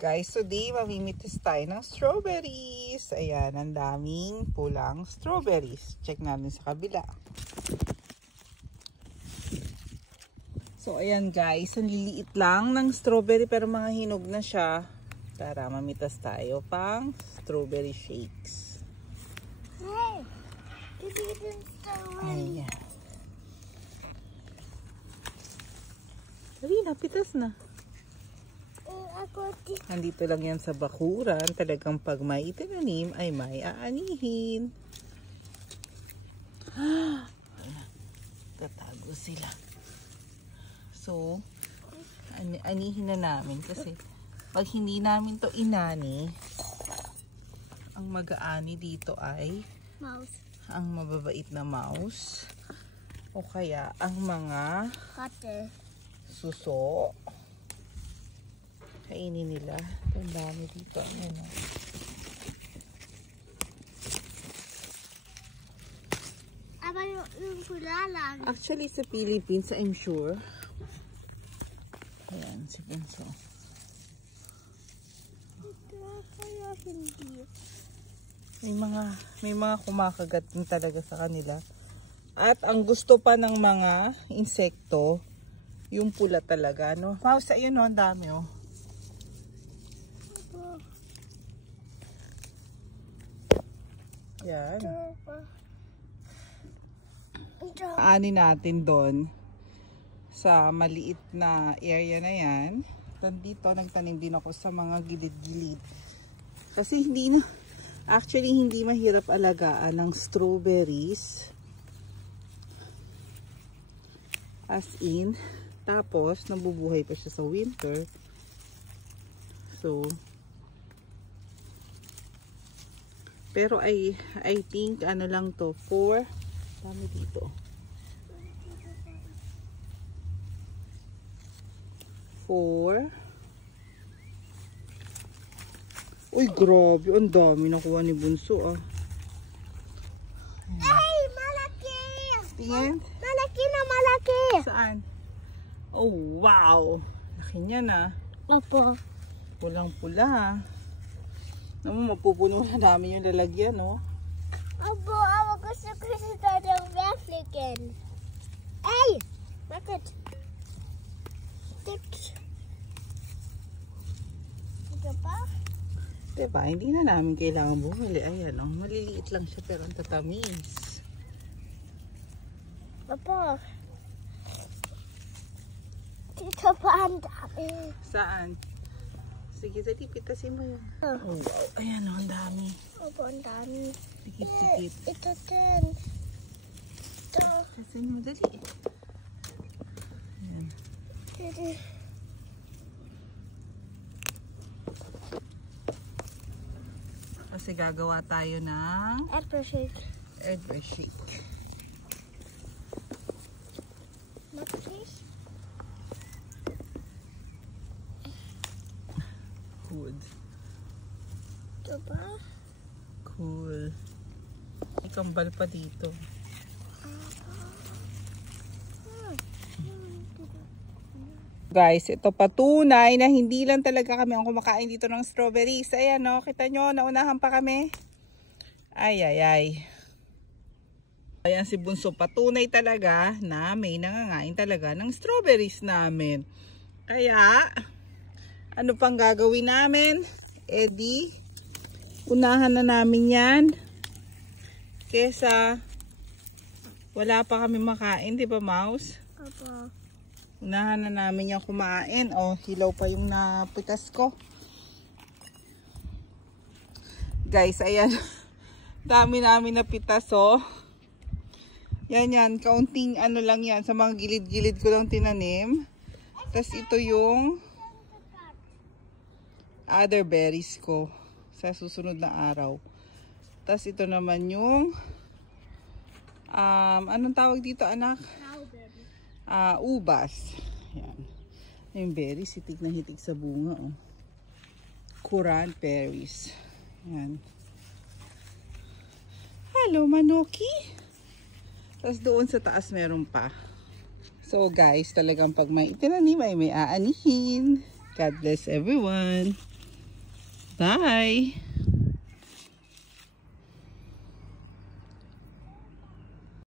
Guys, today mamimitis tayo ng strawberries. Ayan, ang daming pulang strawberries. Check natin sa kabila. So, ayan guys, ang liliit lang ng strawberry pero mga hinog na siya. Tara, mamitas tayo pang strawberry shakes. Hey, it's strawberry. Ayan. Dali na, pitas na. Nandito lang yan sa bakuran. Talagang pag may itinanim ay may aanihin. Tatago sila. So, anihin na namin kasi pag hindi namin to inani, ang mag-aani dito ay Mouse. ang mababait na mouse o kaya ang mga Cutter. suso. Kainin nila. Ang dami dito. Ayan o. Aba yung pula lang. Actually, sa Philippines, I'm sure. Ayan, si Bunso. Kaya hindi. May mga kumakagat din talaga sa kanila. At ang gusto pa ng mga insekto, yung pula talaga, no? Mouse, ayun o, ang dami o. Yan. Ani natin doon sa maliit na area na yan. Dito nagtanim din ako sa mga gilid-gilid. Kasi hindi mahirap alagaan ng strawberries. As in, tapos nabubuhay pa siya sa winter. So, pero I think ano lang to, 4. Dami dito. 4. Uy, grabe. Ang dami nakuha ni Bunso ah. Ay, malaki! Tingin. Malaki na malaki! Saan? Oh, wow. Laki niya na. Opo. Pulang-pula. Naman, mapupuno na namin yung lalagyan, no? Opo, ako gusto ng Mexican. Ay! Bakit? Ito pa? Diba, hindi na namin kailangan bumili. Ayan, oh, maliliit lang siya pero ang tatamis. Opo. Dito pa ang dami. Saan? Sige, dali, pitasin mo yan. Oh, wow. Ayan, oh, ang dami. Opo, ang dami. Tikit-tikit. Ito din. Ito. Pitasin mo, dali. Ayan. Kasi gagawa tayo ng Apple shake. Edward shake. Please. Good. Ito ba? Cool. May kambal pa dito. Guys, ito patunay na hindi lang talaga kami ang kumakain dito ng strawberries. Ayan o, kita nyo, naunahan pa kami. Ay, ay, ay. Ayan si Bunso, patunay talaga na may nangangain talaga ng strawberries namin. Kaya, ano pang gagawin namin? Eh di, unahan na namin yan. Kesa, wala pa kami makain, di ba, Mouse? Opo. Unahan na namin yung kumain. O, hilaw pa yung napitas ko. Guys, ayan. Dami namin napitas, oh. Yan. Kaunting ano lang yan. Sa mga gilid-gilid ko lang tinanim. Tapos ito yung other berries ko sa susunod na araw. Tapos ito naman yung anong tawag dito, anak? Ubas. Yan. Yung berries, hitik na hitik sa bunga. Oh. Currant berries. Yan. Hello, Manoki. Tapos doon sa taas meron pa. So guys, talagang pag may itinanim ay may aanihin. God bless everyone. Bye!